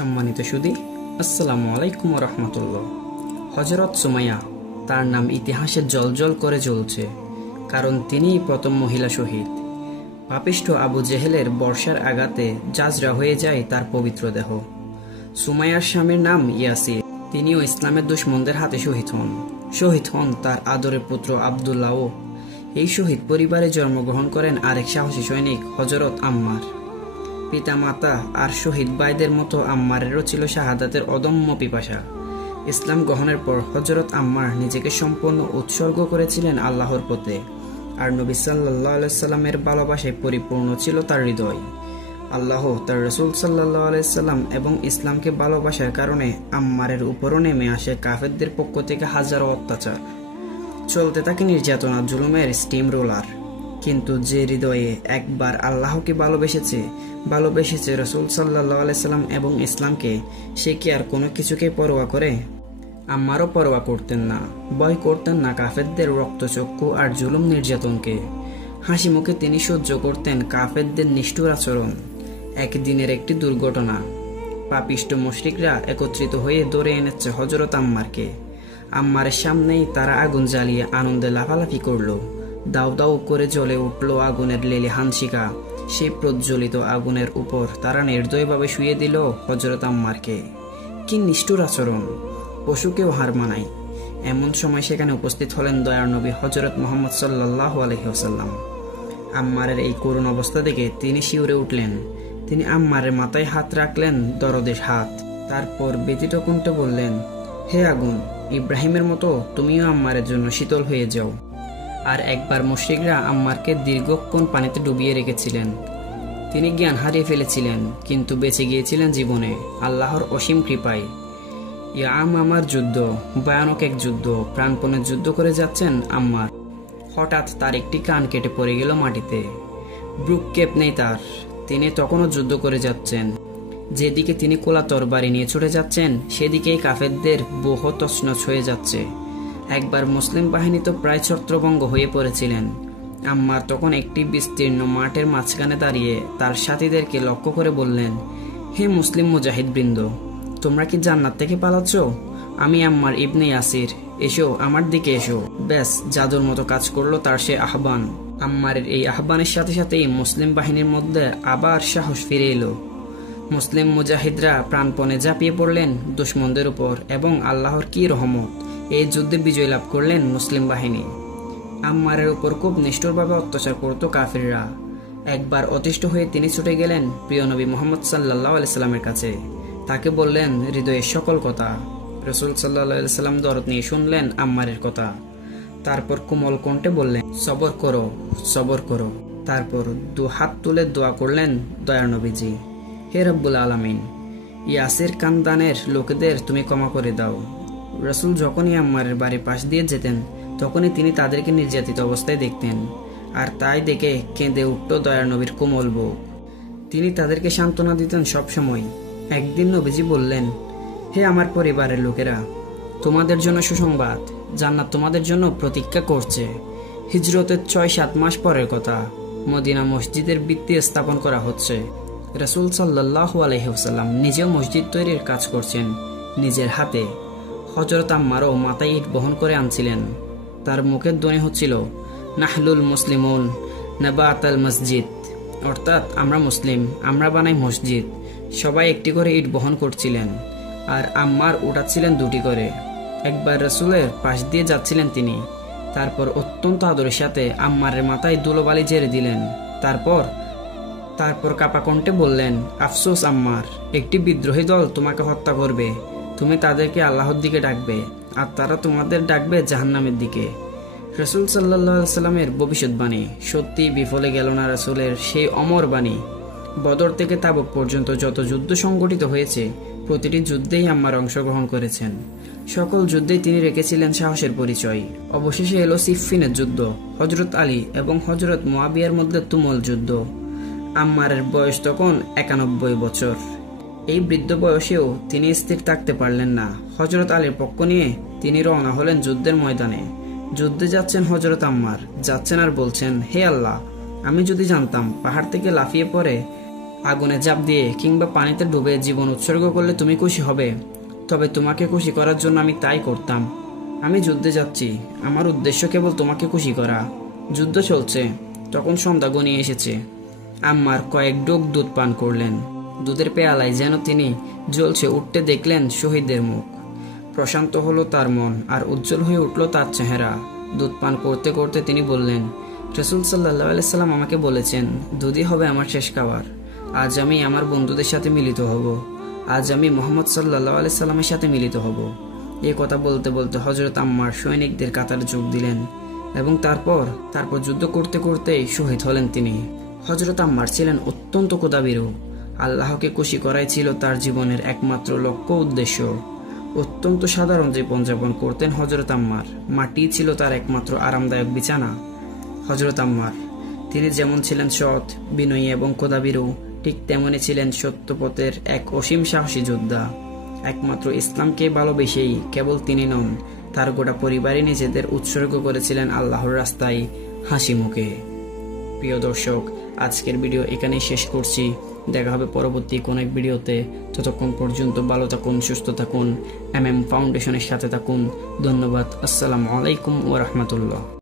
সম্মানিত সুধী, আসসালামু আলাইকুম ওয়া রাহমাতুল্লাহ। হযরত সুমাইয়া, তার নাম ইতিহাসে জ্বলজ্বল করে জ্বলছে, কারণ তিনিই প্রথম মহিলা শহীদ। পাপিষ্ঠ আবু জেহেলের বর্ষার আঘাতে জাজরা হয়ে যায় তার পবিত্র দেহ। সুমাইয়ার স্বামীর নাম ইয়াসির, তিনিও ইসলামের দুশমনদের হাতে শহীদ হন তার আদরের পুত্র আব্দুল্লাহও। এই শহীদ পরিবারে জন্মগ্রহণ করেন আরেক সাহসী সৈনিক হযরত আম্মার। পিতা মাতা আর শহীদ ভাইদের মতো আম্মারেরও ছিল শাহাদাতের অদম্য পিপাসা। ইসলাম গ্রহণের পর হযরত আম্মার নিজেকে সম্পূর্ণ উৎসর্গ করেছিলেন আল্লাহর পথে, আর নবী সাল্লাল্লাহু আলাইহি সাল্লামের ভালোবাসায় পরিপূর্ণ ছিল তার হৃদয়। আল্লাহ, তার রাসূল সাল্লাল্লাহু আলাইহি সাল্লাম এবং ইসলামকে ভালোবাসার কারণে আম্মারের উপরও নেমে আসে কাফেরদের পক্ষ থেকে হাজারো অত্যাচার। চলতে থাকে নির্যাতনা, জুলুমের স্টিম রোলার। কিন্তু যে হৃদয়ে একবার আল্লাহকে ভালোবেসেছে রাসূল সাল্লাল্লাহু আলাইহি সাল্লাম এবং ইসলামকে, সে কি আর কোনো কিছুকে পরোয়া করে? আম্মারও পরোয়া করতেন না, ভয় করতেন না কাফেরদের রক্তচক্ষু আর জুলুম নির্যাতনকে। হাসি মুখে তিনি সহ্য করতেন কাফেরদের নিষ্ঠুর আচরণ। একদিনের একটি দুর্ঘটনা, পাপিষ্ঠ মুশরিকরা একত্রিত হয়ে ধরে এনেছে হযরত আম্মারকে। আম্মারের সামনেই তারা আগুন জ্বালিয়ে আনন্দে লাফালাফি করলো। দাউ দাউ করে জ্বলে উঠল আগুনের লেলিহান শিখা। সেই প্রজ্বলিত আগুনের উপর তারা নির্দয়ভাবে শুয়ে দিল হযরত আম্মারকে। কি নিষ্ঠুর আচরণ, পশুকেও হার মানায়। এমন সময় সেখানে উপস্থিত হলেন দয়ার নবী হযরত মুহাম্মদ সাল্লাল্লাহু আলাইহি ওয়াসাল্লাম। আম্মারের এই করুণ অবস্থা দেখে তিনি শিউরে উঠলেন। তিনি আম্মারের মাথায় হাত রাখলেন, দরদের হাত। তারপর ব্যথিত কণ্ঠে বললেন, হে আগুন, ইব্রাহিমের মতো তুমিও আম্মারের জন্য শীতল হয়ে যাও। আর একবার মুশরিকরা আম্মারকে দীর্ঘক্ষণ পানিতে ডুবিয়ে রেখেছিলেন। তিনি জ্ঞান হারিয়ে ফেলেছিলেন, কিন্তু বেঁচে গিয়েছিলেন জীবনে আল্লাহর অসীম কৃপায়। আমার যুদ্ধ, ভয়ানক এক যুদ্ধ, প্রাণপণে যুদ্ধ করে যাচ্ছেন আম্মার। হঠাৎ তার একটি কান কেটে পড়ে গেল মাটিতে। ভ্রুক্ষেপ নেই তার, তিনি তখনও যুদ্ধ করে যাচ্ছেন। যেদিকে তিনি কোলা তরবারি নিয়ে ছুটে যাচ্ছেন, সেদিকেই কাফেরদের বহু তছনছ হয়ে যাচ্ছে। একবার মুসলিম বাহিনী তো প্রায় ছত্রভঙ্গ হয়ে পড়েছিলেন। আম্মার তখন একটি বিস্তীর্ণ মাঠের মাঝখানে দাঁড়িয়ে তার সাথীদেরকে লক্ষ্য করে বললেন, হে মুসলিম মুজাহিদ বৃন্দ, তোমরা কি জান্নাত থেকে পালাচ্ছ? আমি আম্মার ইবনে ইয়াসির, এসো, আমার দিকে এসো। ব্যাস, জাদুর মতো কাজ করলো তার সে আহ্বান। আম্মারের এই আহ্বানের সাথে সাথেই মুসলিম বাহিনীর মধ্যে আবার সাহস ফিরে এলো। মুসলিম মুজাহিদরা প্রাণপণে ঝাঁপিয়ে পড়লেন দুশমনদের উপর, এবং আল্লাহর কি রহমত, এই যুদ্ধে বিজয় লাভ করলেন মুসলিম বাহিনী। আম্মারের উপর খুব নিষ্ঠুরভাবে অত্যাচার করত কাফিররা। একবার অতিষ্ঠ হয়ে তিনি ছুটে গেলেন প্রিয় নবী মুহাম্মদ সাল্লাল্লাহু আলাইহি সাল্লামের কাছে। তাকে বললেন হৃদয়ের সকল কথা। রাসূল সাল্লাল্লাহু আলাইহি সাল্লাম দরদ নিয়ে শুনলেন আম্মারের কথা। তারপর কোমল কণ্ঠে বললেন, সবর করো। তারপর দু হাত তুলে দোয়া করলেন দয়ার নবীজি, হে রব্বুল আলামিন, ইয়াসির কান্দানের লোকেদের তুমি ক্ষমা করে দাও। রাসূল যখনই আম্মারের বাড়ির পাশ দিয়ে যেতেন, তখনই তিনি তাদেরকে নির্যাতিত অবস্থায় দেখতেন, আর তাই দেখে কেঁদে উঠত দয়ার নবীর কোমল বুক। তিনি তাদেরকে সান্ত্বনা দিতেন সবসময়। একদিন নবীজি বললেন, হে আমার পরিবারের লোকেরা, তোমাদের জন্য সুসংবাদ, জান্নাত তোমাদের জন্য প্রতীক্ষা করছে। হিজরতের 6-7 মাস পরের কথা, মদিনা মসজিদের ভিত্তি স্থাপন করা হচ্ছে। রাসূল সাল্লাল্লাহু আলাইহি ওয়াসাল্লাম নিজেও মসজিদ তৈরির কাজ করছেন নিজের হাতে। হযরত আম্মারও মাথায় ইট বহন করে আনছিলেন। তার মুখের ধ্বনি হচ্ছিল, নাহলুল মুসলিমুন নাবাতাল মসজিদ, অর্থাৎ আমরা মুসলিম, আমরা বানাই মসজিদ। সবাই একটি করে ইট বহন করছিলেন, আর আম্মার উঠাচ্ছিলেন 2টি করে। একবার রাসূলের পাশ দিয়ে যাচ্ছিলেন তিনি। তারপর অত্যন্ত আদরের সাথে আম্মারের মাথায় ধুলোবালি ঝেড়ে দিলেন। তারপর কাপা কণ্ঠে বললেন, আফসোস আম্মার, একটি বিদ্রোহী দল তোমাকে হত্যা করবে। তুমি তাদেরকে আল্লাহর দিকে ডাকবে, আর তারা তোমাদের ডাকবে জাহান্নামের দিকে। রাসূল সাল্লাল্লাহু আলাইহি সাল্লামের ভবিষ্যৎবাণী সত্যি বিফলে গেল না। রাসূলের সেই অমর বাণী। বদর থেকে তাবুক পর্যন্ত যত যুদ্ধ সংগঠিত হয়েছে, প্রতিটি যুদ্ধেই আম্মার অংশগ্রহণ করেছেন। সকল যুদ্ধেই তিনি রেখেছিলেন সাহসের পরিচয়। অবশেষে এলো সিফফিনের যুদ্ধ, হযরত আলী এবং হযরত মুয়াবিয়ার মধ্যে তুমুল যুদ্ধ। আম্মারের বয়স তখন 91 বছর। এই বৃদ্ধ বয়সেও তিনি স্থির থাকতে পারলেন না। হযরত আলীর পক্ষ নিয়ে তিনি রওনা হলেন যুদ্ধের ময়দানে। যুদ্ধে যাচ্ছেন হযরত আম্মার, যাচ্ছেন আর বলছেন, হে আল্লাহ, আমি যদি জানতাম পাহাড় থেকে লাফিয়ে পড়ে আগুনে ঝাঁপ দিয়ে কিংবা পানিতে ডুবে জীবন উৎসর্গ করলে তুমি খুশি হবে? তবে তোমাকে খুশি করার জন্য আমি তাই করতাম। আমি যুদ্ধে যাচ্ছি, আমার উদ্দেশ্য কেবল তোমাকে খুশি করা। যুদ্ধ চলছে, তখন সন্ধ্যা ঘনিয়ে এসেছে। আম্মার কয়েক ডোক দুধ পান করলেন। দুধের পেয়ালায় যেন তিনি জ্বলছে উঠতে দেখলেন শহীদদের মুখ। প্রশান্ত হলো তার মন, আর উজ্জ্বল হয়ে উঠল তার চেহারা। দুধ পান করতে করতে তিনি বললেন, রাসূল সাল্লাল্লাহু আলাইহি সাল্লাম আমাকে বলেছেন, দুধই হবে আমার শেষ খাবার। আজ আমি আমার বন্ধুদের সাথে মিলিত হব। আজ আমি মুহাম্মদ সাল্লাল্লাহু আলাইহি সাল্লামের সাথে মিলিত হব। এই কথা বলতে বলতে হযরত আম্মার সৈনিকদের কাতারে যোগ দিলেন এবং তারপর যুদ্ধ করতে করতেই শহীদ হলেন তিনি। হযরত আম্মার ছিলেন অত্যন্ত ক্ষুধাবিরু। আল্লাহকে খুশি করাই ছিল তার জীবনের একমাত্র লক্ষ্য উদ্দেশ্য। অত্যন্ত সাধারণ জীবনযাপন করতেন হযরত আম্মার। মাটি ছিল তার একমাত্র আরামদায়ক বিছানা। হযরত আম্মার, তিনি যেমন ছিলেন সৎ, বিনয়ী এবং ক্ষুধাবিরু, ঠিক তেমনি ছিলেন সত্যপথের এক অসীম সাহসী যোদ্ধা। একমাত্র ইসলামকে ভালোবেসেই কেবল তিনি নন, তার গোটা পরিবারই নিজেদের উৎসর্গ করেছিলেন আল্লাহর রাস্তায় হাসি মুখে। প্রিয় দর্শক, আজকের ভিডিও এখানেই শেষ করছি। দেখা হবে পরবর্তী কোন এক ভিডিওতে। ততক্ষণ পর্যন্ত ভালো থাকুন, সুস্থ থাকুন, MM ফাউন্ডেশনের সাথে থাকুন। ধন্যবাদ। আসসালামু আলাইকুম ওয়া রাহমাতুল্লাহ।